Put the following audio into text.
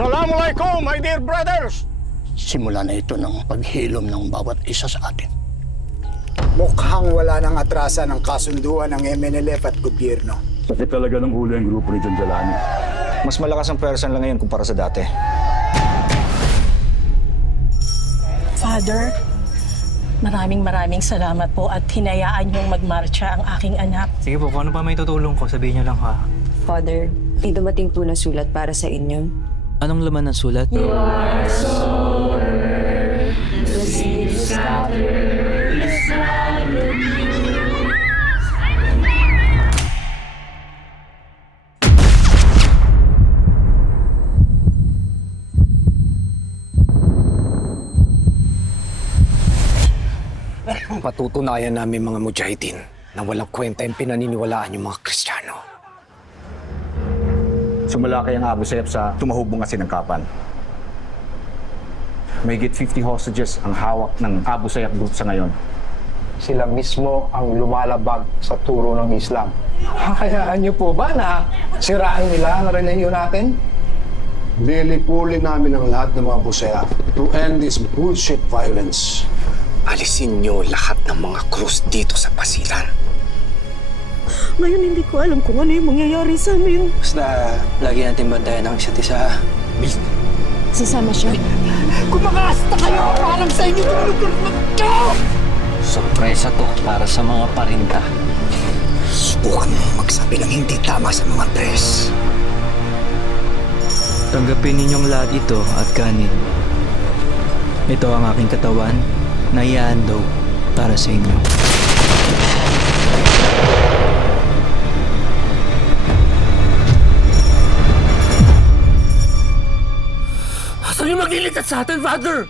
Assalamualaikum, my dear brothers! Simula na ito ng paghilom ng bawat isa sa atin. Mukhang wala nang atrasa ng kasunduan ng MNLF at gobyerno. Sakit talaga ng ulo yung grupo ni John Jalani. Mas malakas ang pwersa lang ngayon kumpara sa dati. Father, maraming salamat po at hinayaan niyong magmarcha ang aking anak. Sige po, kung ano pa may tutulong ko, sabihin niyo lang ha. Father, may dumating po na sulat para sa inyo. Anong laman ng sulat? Your soul, the seed scattered is Patutunayan namin mga mujahidin na walang kwenta yung pinaniniwalaan yung mga Kristiyano. Sumalaki ang Abu Sayyaf sa tumahubong kasinangkapan. Mahigit 50 hostages ang hawak ng Abu Sayyaf group sa ngayon. Sila mismo ang lumalabag sa turo ng Islam. Hayaan niyo po ba na sirain nila ang relihiyon natin? Lilipulin namin ang lahat ng mga Abu Sayyaf to end this bullshit violence. Alisin niyo lahat ng mga krus dito sa Pasilan. Ngayon hindi ko alam kung ano yung mangyayari sa amin. Basta, lagi natin bantayan ang isa't isa. Sasama siya. Kumakasta kayo! Parang sa inyo lugar na ito! Sorpresa to para sa mga parinta. Subukan mong magsabi ng hindi tama sa mga pres. Tanggapin ninyong lahat ito at kanin. Ito ang aking katawan na ihahandog para sa inyo. Saan yung magliligtas sa atin, Father?